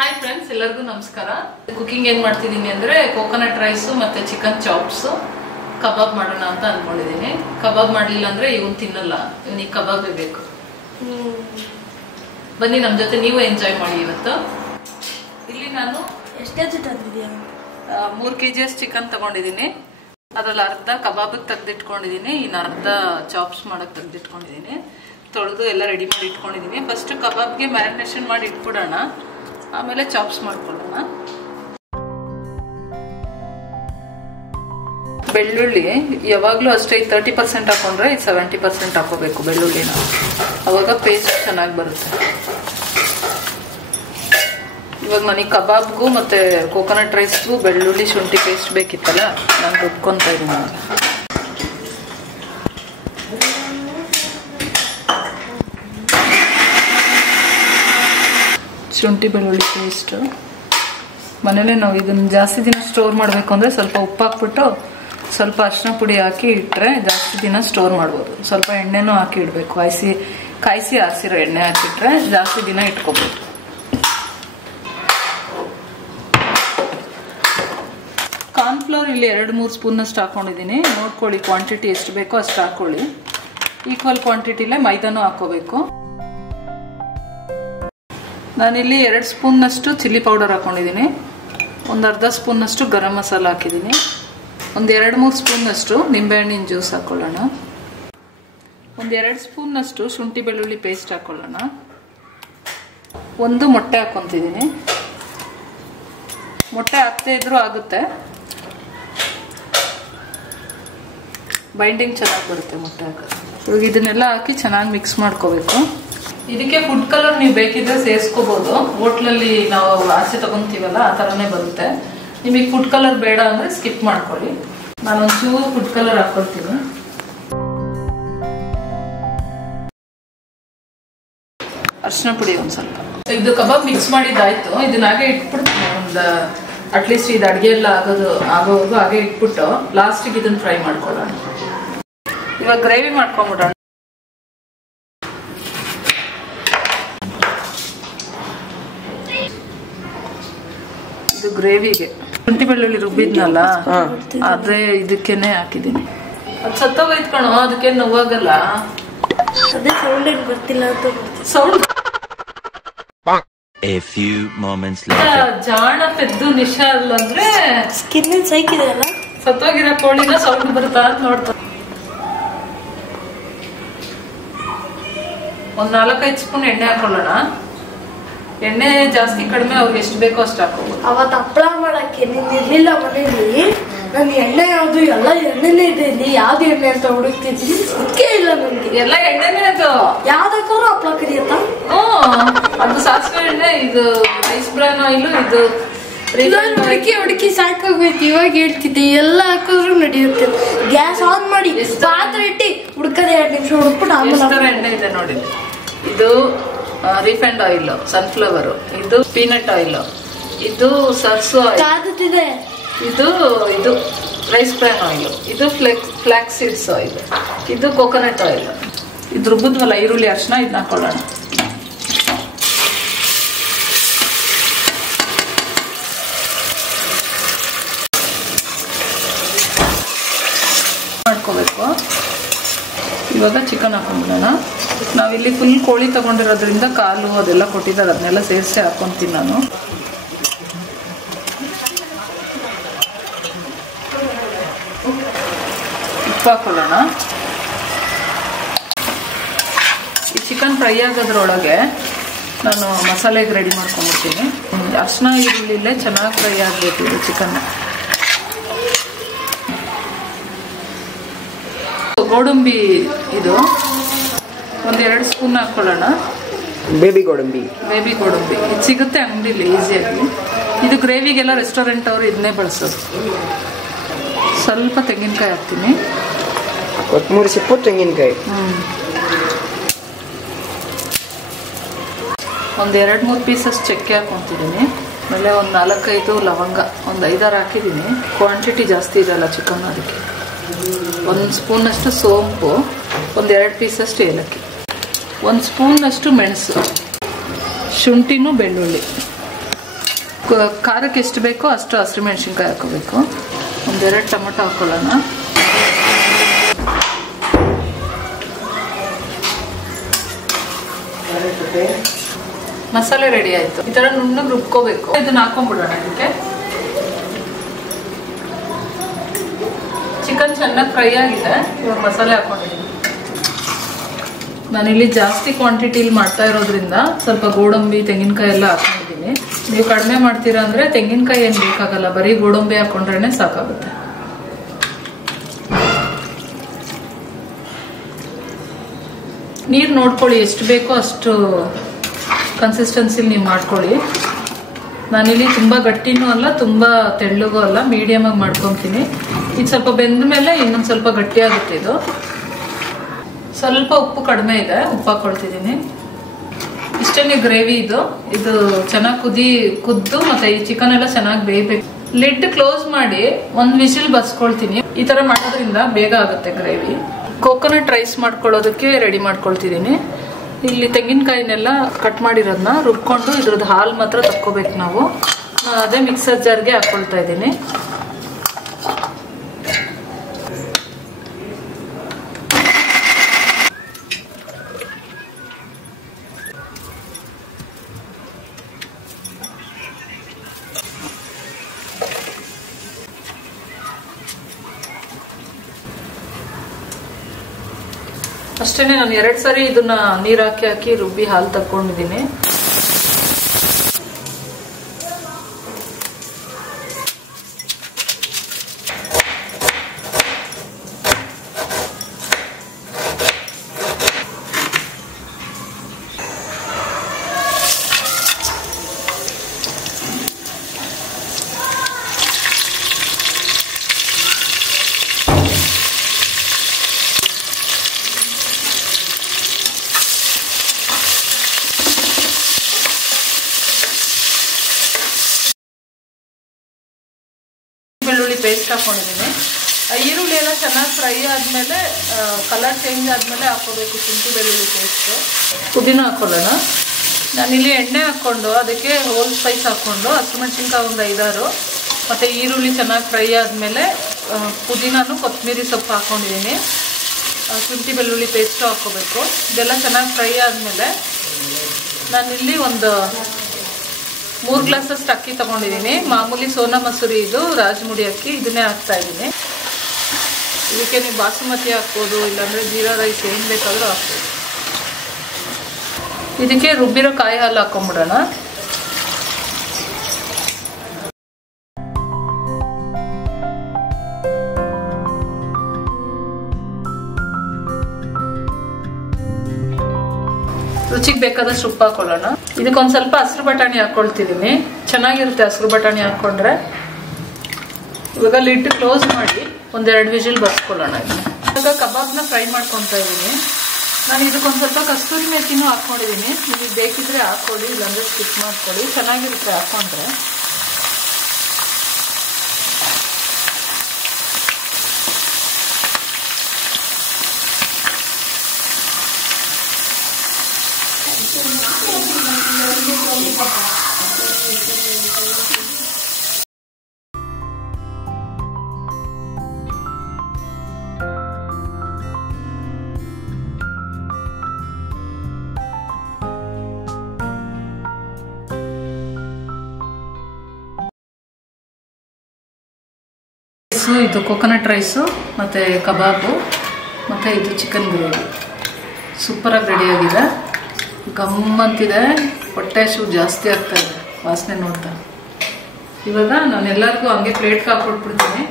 Hi friends, ಎಲ್ಲರಿಗೂ ನಮಸ್ಕಾರ. Cooking ಏನ್ ಮಾಡ್ತಿದ್ದೀನಿ ಅಂದ್ರೆ ಕೋಕೋನಟ್ ರೈಸ್ ಮತ್ತೆ ಚಿಕನ್ ಚಾಪ್ಸ್ ಕಬಾಬ್ ಮಾಡೋಣ ಅಂತ ಅನ್ಕೊಂಡಿದೀನಿ. ಕಬಾಬ್ ಮಾಡ್ಲಿಲ್ಲ ಅಂದ್ರೆ ಇವನ್ ತಿನ್ನಲ್ಲ, ಇವನಿಗೆ ಕಬಾಬೇ ಬೇಕು. ಬನ್ನಿ ನಮ್ ಜೊತೆ ನೀವು ಎಂಜಾಯ್ ಮಾಡಿ. ಇವತ್ತು ಇಲ್ಲಿ ನಾನು ಎಷ್ಟೇ ತಂದಿದ್ಯಾ 3 kg ಚಿಕನ್ ತಗೊಂಡಿದೀನಿ. ಅದ್ರಲ್ಲಿ ಅರ್ಧ ಕಬಾಬ್ ತೆಗ್ದಿಟ್ಕೊಂಡಿದೀನಿ, ಇನ್ನು ಅರ್ಧ ಚಾಪ್ಸ್ ಮಾಡಕ್ ತೆಗ್ದಿಟ್ಕೊಂಡಿದೀನಿ. ತೊಳೆದು ಎಲ್ಲ ರೆಡಿ ಮಾಡಿ ಇಟ್ಕೊಂಡಿದೀನಿ. ಫಸ್ಟ್ ಕಬಾಬ್ಗೆ ಮ್ಯಾರಿನೇಷನ್ ಮಾಡಿ ಇಟ್ಬಿಡೋಣ, ಆಮೇಲೆ ಚಾಪ್ಸ್ ಮಾಡ್ಕೊಳ್ಳೋಣ. ಬೆಳ್ಳುಳ್ಳಿ ಯಾವಾಗ್ಲೂ ಅಷ್ಟೇ 30% ಹಾಕೊಂಡ್ರೆ 70% ಹಾಕೋಬೇಕು ಬೆಳ್ಳುಳ್ಳಿನ, ಅವಾಗ ಪೇಸ್ಟ್ ಚೆನ್ನಾಗಿ ಬರುತ್ತೆ. ಇವಾಗ ನನಗೆ ಕಬಾಬ್ಗೂ ಮತ್ತೆ ಕೋಕೋನಟ್ ರೈಸ್ಗೂ ಬೆಳ್ಳುಳ್ಳಿ ಶುಂಠಿ ಪೇಸ್ಟ್ ಬೇಕಿತ್ತಲ್ಲ, ನಾನು ರುಬ್ಕೊಂತ ಇದ್ದೀನಿ. ಶುಂಠಿ ಬೆಳ್ಳುಳ್ಳಿ ಪೇಸ್ಟ್ ಮನೇಲೆ ನಾವು ಇದನ್ನ ಜಾಸ್ತಿ ದಿನ ಸ್ಟೋರ್ ಮಾಡಬೇಕು ಅಂದ್ರೆ ಸ್ವಲ್ಪ ಉಪ್ಪು ಹಾಕ್ಬಿಟ್ಟು ಸ್ವಲ್ಪ ಅರಿಶಿನ ಪುಡಿ ಹಾಕಿ ಇಟ್ಟರೆ ಜಾಸ್ತಿ ದಿನ ಸ್ಟೋರ್ ಮಾಡ್ಬೋದು. ಸ್ವಲ್ಪ ಎಣ್ಣೆನೂ ಹಾಕಿ ಇಡಬೇಕು, ಕಾಯಿಸಿ ಆರಿಸಿರೋ ಎಣ್ಣೆ ಹಾಕಿಟ್ರೆ ಜಾಸ್ತಿ ದಿನ ಇಟ್ಕೋಬೋದು. ಕಾರ್ನ್ಫ್ಲೋರ್ ಇಲ್ಲಿ 2-3 ಸ್ಪೂನಷ್ಟು ಹಾಕೊಂಡಿದ್ದೀನಿ. ನೋಡ್ಕೊಳ್ಳಿ, ಕ್ವಾಂಟಿಟಿ ಎಷ್ಟು ಬೇಕೋ ಅಷ್ಟು ಹಾಕೊಳ್ಳಿ. ಈಕ್ವಲ್ ಕ್ವಾಂಟಿಟಿಲೇ ಮೈದಾನೂ ಹಾಕೋಬೇಕು. ನಾನಿಲ್ಲಿ 2 ಸ್ಪೂನ್ನಷ್ಟು ಚಿಲ್ಲಿ ಪೌಡರ್ ಹಾಕೊಂಡಿದ್ದೀನಿ, ಒಂದು ಅರ್ಧ ಸ್ಪೂನ್ನಷ್ಟು ಗರಂ ಮಸಾಲ ಹಾಕಿದ್ದೀನಿ, ಒಂದು 2-3 ಸ್ಪೂನ್ನಷ್ಟು ನಿಂಬೆಹಣ್ಣಿನ ಜ್ಯೂಸ್ ಹಾಕೊಳ್ಳೋಣ, ಒಂದು 2 ಸ್ಪೂನ್ನಷ್ಟು ಶುಂಠಿ ಬೆಳ್ಳುಳ್ಳಿ ಪೇಸ್ಟ್ ಹಾಕೊಳ್ಳೋಣ, ಒಂದು ಮೊಟ್ಟೆ ಹಾಕೊಂತಿದ್ದೀನಿ. ಮೊಟ್ಟೆ ಹಾಕದೇ ಇದ್ರೂ ಆಗುತ್ತೆ, ಬೈಂಡಿಂಗ್ ಚೆನ್ನಾಗಿ ಬರುತ್ತೆ ಮೊಟ್ಟೆ ಹಾಕೋದು. ಇವಾಗ ಇದನ್ನೆಲ್ಲ ಹಾಕಿ ಚೆನ್ನಾಗಿ ಮಿಕ್ಸ್ ಮಾಡ್ಕೋಬೇಕು. ಇದಕ್ಕೆ ಫುಡ್ ಕಲರ್ ನೀವು ಬೇಕಿದ್ರೆ ಸೇರಿಸ್ಕೋಬಹುದು. ಹೋಟ್ಲಲ್ಲಿ ನಾವು ಆಚೆ ತಗೊಂತೀವಲ್ಲ ಆ ಥರನೇ ಬರುತ್ತೆ. ನಿಮಗೆ ಫುಡ್ ಕಲರ್ ಬೇಡ ಅಂದ್ರೆ ಸ್ಕಿಪ್ ಮಾಡ್ಕೊಳ್ಳಿ. ನಾನೊಂಚೂರು ಫುಡ್ ಕಲರ್ ಹಾಕೊಳ್ತೀನಿ. ಅರಿಶಿನ ಪುಡಿ ಒಂದು ಸ್ವಲ್ಪ. ಇದು ಕಬಾಬ್ ಮಿಕ್ಸ್ ಮಾಡಿದ್ದಾಯ್ತು. ಇದನ್ನ ಹಾಗೆ ಇಟ್ಬಿಡ್ತೀನಿ ಒಂದು ಅಟ್ಲೀಸ್ಟ್ ಇದು ಅಡುಗೆ ಎಲ್ಲ ಆಗೋವರೆಗೂ ಹಾಗೆ ಇಟ್ಬಿಟ್ಟು ಲಾಸ್ಟಿಗೆ ಇದನ್ನ ಫ್ರೈ ಮಾಡ್ಕೊಳ್ಳೋಣ. ಇವಾಗ ಗ್ರೇವಿ ಮಾಡ್ಕೊಂಡ್ಬಿಡೋಣ. ಇದು ಗ್ರೇವಿಗೆ ಶುಂಠಿ ಬೆಳ್ಳುಳ್ಳಿ ರುಬ್ಬಿದ್ನಲ್ಲ ಅದೇ ಇದಕ್ಕೇನೆ ಹಾಕಿದ್ದೀನಿ. ಅದು ಸತ್ತೋಗೈತ್ಕಣೋ, ಅದಕ್ಕೆ ನೋವಾಗಲ್ಲ. ಅದೇ ಸೌಂಡ್ ಏನು ಬರ್ತಿಲ್ಲ ಅಂತ sound. A few moments later. ಜಾಣ ಪೆದ್ದು ನಿಶಾಲ್ ಅಂದ್ರೆ ಸ್ಕಿನ್ ಸೈಕಿದೆ ಅಲ್ಲ, ಸತ್ತೋಗಿರೋ ಕೋಳಿನ ಸೌಂಡ್ ಬರುತ್ತಾ ಅಂತ ನೋಡ್ತಾ. ಒಂದು 4-5 ಸ್ಪೂನ್ ಎಣ್ಣೆ ಹಾಕೊಳ್ಳೋಣ. ಎಣ್ಣೆ ಜಾಸ್ತಿ ಕಡಿಮೆ ಅವ್ರಿಗೆ ಎಷ್ಟು ಬೇಕೋ ಅಷ್ಟು ಹಾಕೋಬಹುದು. ಅವತ್ತು ಹಪ್ಪಳ ಮಾಡಕ್ಕೆ ನೀನ್ ಇರ್ಲಿಲ್ಲ ಮನೇಲಿ, ನಾನು ಎಣ್ಣೆ ಯಾವ್ದು ಎಲ್ಲ ಎಣ್ಣೆನೇ ಇದೆ, ಇಲ್ಲಿ ಯಾವ್ದು ಎಣ್ಣೆ ಅಂತ ಹುಡುಕ್ತಿದ್ದೀನಿ, ಸಿಕ್ಕೇ ಇಲ್ಲ ನನ್ಗೆ. ಎಲ್ಲ ಎಣ್ಣೆನೇ ಅದು, ಯಾವ್ದಾದ್ರು ಹಪ್ಪಳ ಕರಿಯತ್ತ. ಅದು ಸಾಸಿವೆ ಎಣ್ಣೆ, ಇದು ರೈಸ್ ಬ್ರಾನ್ ಆಯಿಲ್, ಇದು ಹುಡುಕಿ ಸಾಕಾಗೋಯ್ತು. ಇವಾಗ ಹೇಳ್ತಿದ್ದೆ ಎಲ್ಲ ಹಾಕಿದ್ರು ನಡೆಯುತ್ತೆ. ಗ್ಯಾಸ್ ಆನ್ ಮಾಡಿ ಪಾತ್ರೆ ಇಟ್ಟಿ ಹುಡ್ಕದೆ 2 ನಿಮಿಷ ಹುಡುಕ್ಬಿಟ್ಟು ಆಮೇಲೆ ಎಣ್ಣೆ ಇದೆ ನೋಡಿ. ಇದು ರಿಫೈಂಡ್ ಆಯಿಲ್ ಸನ್ಫ್ಲವರ್, ಇದು ಪೀನಟ್ ಆಯಿಲ್, ಇದು ಸರ್ಸು ಆಯಿಲ್, ಇದು ರೈಸ್ ಬ್ರಾನ್ ಆಯಿಲ್, ಇದು ಫ್ಲಾಕ್ಸ್ ಸೀಡ್ಸ್ ಆಯಿಲ್, ಇದು ಕೋಕೋನಟ್ ಆಯಿಲ್. ಇದು ರುಬ್ಬಿದ್ವಲ್ಲ ಈರುಳ್ಳಿ ಅರಿಶಿನ, ಇದನ್ನ ಹಾಕೊಳ್ಳೋಣ. ಮಾಡ್ಕೋಬೇಕು. ಇವಾಗ ಚಿಕನ್ ಹಾಕೊಂಡ್ಬಿಡೋಣ. ನಾವಿಲ್ಲಿ ಫುಲ್ ಕೋಳಿ ತಗೊಂಡಿರೋದ್ರಿಂದ ಕಾಲು ಅದೆಲ್ಲ ಕೊಟ್ಟಿದ್ದಾರೆ, ಅದನ್ನೆಲ್ಲ ಸೇರಿಸಿ ಹಾಕೊಂತೀನಿ ನಾನು. ಉಪ್ಪು ಹಾಕೊಳ್ಳೋಣ. ಈ ಚಿಕನ್ ಫ್ರೈ ಆಗೋದ್ರೊಳಗೆ ನಾನು ಮಸಾಲೆಗೆ ರೆಡಿ ಮಾಡ್ಕೊಂಡ್ಬಿಡ್ತೀನಿ. ಅರಿಶಿನ ಈರುಳ್ಳಿಲೇ ಚೆನ್ನಾಗಿ ಫ್ರೈ ಆಗಬೇಕು ಇದು ಚಿಕನ್. ಗೋಡಂಬಿ ಇದು ಒಂದು 2 ಸ್ಪೂನ್ ಹಾಕೊಳ್ಳೋಣ. ಬೇಬಿ ಗೋಡಂಬಿ ಇದು ಸಿಗುತ್ತೆ ಅಂಗಡಿಲಿ ಈಸಿಯಾಗಿ. ಇದು ಗ್ರೇವಿಗೆಲ್ಲ ರೆಸ್ಟೋರೆಂಟ್ ಅವರು ಇದನ್ನೇ ಬಳಸೋದು. ಸ್ವಲ್ಪ ತೆಂಗಿನಕಾಯಿ ಹಾಕ್ತೀನಿ, ಕೊತ್ತಂಬರಿ ಸೊಪ್ಪು, ತೆಂಗಿನಕಾಯಿ, ಒಂದು 2-3 ಪೀಸಸ್ ಚಕ್ಕೆ ಹಾಕೊತಿದ್ದೀನಿ. ಆಮೇಲೆ ಒಂದು 4-5 ಲವಂಗ, ಒಂದು 5-6 ಹಾಕಿದ್ದೀನಿ. ಕ್ವಾಂಟಿಟಿ ಜಾಸ್ತಿ ಇರಲ್ಲ ಚಿಕನ್, ಅದಕ್ಕೆ 1 ಸ್ಪೂನಷ್ಟು ಸೋಂಪು, ಒಂದು 2 ಪೀಸಷ್ಟು ಏಲಕ್ಕಿ, 1 ಸ್ಪೂನಷ್ಟು ಮೆಣಸು, ಶುಂಠಿನೂ ಬೆಳ್ಳುಳ್ಳಿ, ಖಾರಕ್ಕೆ ಎಷ್ಟು ಬೇಕೋ ಅಷ್ಟು ಹಸಿಮೆಣಸಿನ್ಕಾಯಿ ಹಾಕೋಬೇಕು. ಒಂದೆರಡು ಟೊಮೊಟೊ ಹಾಕೊಳ್ಳೋಣ. ಮಸಾಲೆ ರೆಡಿ ಆಯ್ತು. ಈ ತರ ನುಣ್ಣಗೆ ರುಬ್ಕೋಬೇಕು. ಇದನ್ನ ಹಾಕೊಂಡ್ಬಿಡೋಣ. ಇದಕ್ಕೆ ಚಿಕನ್ ಚೆನ್ನಾಗಿ ಫ್ರೈ ಆಗಿದೆ. ಇವಾಗ ಮಸಾಲೆ ಹಾಕೊಂಡಿದ್ದೀನಿ. ನಾನಿಲ್ಲಿ ಜಾಸ್ತಿ ಕ್ವಾಂಟಿಟಿಲಿ ಮಾಡ್ತಾ ಇರೋದ್ರಿಂದ ಸ್ವಲ್ಪ ಗೋಡಂಬಿ ತೆಂಗಿನಕಾಯಿ ಎಲ್ಲ ಹಾಕೊಂಡಿದ್ದೀನಿ. ನೀವು ಕಡಿಮೆ ಮಾಡ್ತೀರಾ ಅಂದ್ರೆ ತೆಂಗಿನಕಾಯಿ ಏನು ಬೇಕಾಗಲ್ಲ, ಬರೀ ಗೋಡಂಬಿ ಹಾಕೊಂಡ್ರೆ ಸಾಕಾಗುತ್ತೆ. ನೀರು ನೋಡ್ಕೊಳ್ಳಿ, ಎಷ್ಟು ಬೇಕೋ ಅಷ್ಟು ಕನ್ಸಿಸ್ಟೆನ್ಸಿಲಿ ನೀವು ಮಾಡ್ಕೊಳ್ಳಿ. ನಾನಿಲ್ಲಿ ತುಂಬ ಗಟ್ಟಿನೂ ಅಲ್ಲ ತುಂಬ ತೆಳ್ಳಗೂ ಅಲ್ಲ, ಮೀಡಿಯಮ್ ಆಗಿ ಮಾಡ್ಕೊತೀನಿ. ಇದು ಸ್ವಲ್ಪ ಬೆಂದ ಮೇಲೆ ಇನ್ನೊಂದು ಸ್ವಲ್ಪ ಗಟ್ಟಿ ಆಗುತ್ತೆ. ಇದು ಸ್ವಲ್ಪ ಉಪ್ಪು ಕಡಿಮೆ ಇದೆ, ಉಪ್ಪು ಹಾಕೊಳ್ತಿದ್ದೀನಿ. ಇಷ್ಟೇ ಗ್ರೇವಿ. ಇದು ಚೆನ್ನಾಗಿ ಕುದ್ದು ಮತ್ತೆ ಈ ಚಿಕನ್ ಎಲ್ಲ ಚೆನ್ನಾಗಿ ಬೇಯಬೇಕು. ಲಿಡ್ ಕ್ಲೋಸ್ ಮಾಡಿ ಒಂದು ವಿಸಿಲ್ ಬಸ್ಕೊಳ್ತೀನಿ. ಈ ತರ ಮಾಡೋದ್ರಿಂದ ಬೇಗ ಆಗುತ್ತೆ ಗ್ರೇವಿ. ಕೋಕೋನಟ್ ರೈಸ್ ಮಾಡ್ಕೊಳ್ಳೋದಕ್ಕೆ ರೆಡಿ ಮಾಡ್ಕೊಳ್ತಿದ್ದೀನಿ. ಇಲ್ಲಿ ತೆಂಗಿನಕಾಯಿನೆಲ್ಲ ಕಟ್ ಮಾಡಿರೋದನ್ನ ರುಬ್ಕೊಂಡು ಇದ್ರದ್ದು ಹಾಲು ಮಾತ್ರ ತಕ್ಕೋಬೇಕು ನಾವು. ಅದೇ ಮಿಕ್ಸರ್ ಜಾರ್ಗೆ ಹಾಕೊಳ್ತಾ ಇದ್ದೀನಿ. ಅಷ್ಟೇನೆ. ನಾನು 2 ಸರಿ ಇದನ್ನ ನೀರ್ ಹಾಕಿ ರುಬ್ಬಿ ಹಾಲು ತಕ್ಕೊಂಡಿದ್ದೀನಿ. ಬೆಳ್ಳುಳ್ಳಿ ಪೇಸ್ಟ್ ಹಾಕೊಂಡಿದ್ದೀನಿ. ಈರುಳ್ಳಿ ಎಲ್ಲ ಚೆನ್ನಾಗಿ ಫ್ರೈ ಆದಮೇಲೆ ಕಲರ್ ಚೇಂಜ್ ಆದಮೇಲೆ ಹಾಕೋಬೇಕು ಶುಂಠಿ ಬೆಳ್ಳುಳ್ಳಿ ಪೇಸ್ಟು. ಪುದೀನ ಹಾಕೊಳ್ಳೋಣ. ನಾನಿಲ್ಲಿ ಎಣ್ಣೆ ಹಾಕ್ಕೊಂಡು ಅದಕ್ಕೆ ಹೋಲ್ ಸ್ಪೈಸ್ ಹಾಕ್ಕೊಂಡು ಹಸಿಮೆಣಸಿನ್ಕಾಯಿ ಒಂದು 5-6 ಮತ್ತು ಈರುಳ್ಳಿ ಚೆನ್ನಾಗಿ ಫ್ರೈ ಆದಮೇಲೆ ಪುದೀನೂ ಕೊತ್ತಂಬರಿ ಸೊಪ್ಪು ಹಾಕ್ಕೊಂಡಿದ್ದೀನಿ. ಶುಂಠಿ ಬೆಳ್ಳುಳ್ಳಿ ಪೇಸ್ಟು ಹಾಕ್ಕೋಬೇಕು. ಇದೆಲ್ಲ ಚೆನ್ನಾಗಿ ಫ್ರೈ ಆದಮೇಲೆ ನಾನಿಲ್ಲಿ ಒಂದು 3 ಗ್ಲಾಸಷ್ಟು ಅಕ್ಕಿ ತಗೊಂಡಿದ್ದೀನಿ. ಮಾಮೂಲಿ ಸೋನಾ ಮಸೂರಿ, ಇದು ರಾಜಮುಡಿ ಅಕ್ಕಿ, ಇದನ್ನೇ ಹಾಕ್ತಾ ಇದ್ದೀನಿ. ಇದಕ್ಕೆ ನೀವು ಬಾಸುಮತಿ ಹಾಕ್ಬೋದು, ಇಲ್ಲಾಂದರೆ ಜೀರಾ ರೈಸ್ ಏನು ಬೇಕಾದರೂ ಹಾಕ್ಬೋದು. ಇದಕ್ಕೆ ರುಬ್ಬಿರೋ ಕಾಯಿ ಹಾಲು ಹಾಕೊಂಡ್ಬಿಡೋಣ. ರುಚಿಗೆ ಬೇಕಾದಷ್ಟು ಉಪ್ಪು ಹಾಕೊಳ್ಳೋಣ. ಇದಕ್ಕೊಂದು ಸ್ವಲ್ಪ ಹಸಿರು ಬಟಾಣಿ ಹಾಕೊಳ್ತಿದ್ದೀನಿ. ಚೆನ್ನಾಗಿರುತ್ತೆ ಹಸಿರು ಬಟಾಣಿ ಹಾಕೊಂಡ್ರೆ. ಇವಾಗ ಲಿಡ್ ಕ್ಲೋಸ್ ಮಾಡಿ 1-2 ವಿಜಿಲ್ ಬರ್ಸ್ಕೊಳ್ಳೋಣ. ಇವಾಗ ಕಬಾಬ್ನ ಫ್ರೈ ಮಾಡ್ಕೊತಾ ಇದ್ದೀನಿ. ನಾನು ಇದಕ್ಕೊಂದು ಸ್ವಲ್ಪ ಕಸ್ತೂರಿ ಮೆಥಿನೂ ಹಾಕ್ಕೊಂಡಿದ್ದೀನಿ. ನಿಮಗೆ ಬೇಕಿದ್ರೆ ಹಾಕ್ಕೊಳ್ಳಿ, ಇಲ್ಲಾಂದರೆ ಸ್ಕಿಪ್ ಮಾಡ್ಕೊಳ್ಳಿ. ಚೆನ್ನಾಗಿರುತ್ತೆ ಹಾಕ್ಕೊಂಡ್ರೆ. ಇದು ಕೋಕೋನಟ್ ರೈಸು ಮತ್ತು ಕಬಾಬು ಮತ್ತು ಇದು ಚಿಕನ್ ಗ್ರೇವಿ ಸೂಪರಾಗಿ ರೆಡಿಯಾಗಿದೆ. ಗಮ್ಮಂತಿದೆ. ಹೊಟ್ಟೆ ಹಸಿವು ಜಾಸ್ತಿ ಆಗ್ತಾಯಿದೆ ವಾಸನೆ ನೋಡ್ತಾ. ಇವಾಗ ನಾನು ಎಲ್ಲರಿಗೂ ಹಂಗೆ ಪ್ಲೇಟ್ಗೆ ಹಾಕ್ಕೊಟ್ಬಿಡ್ತೀನಿ.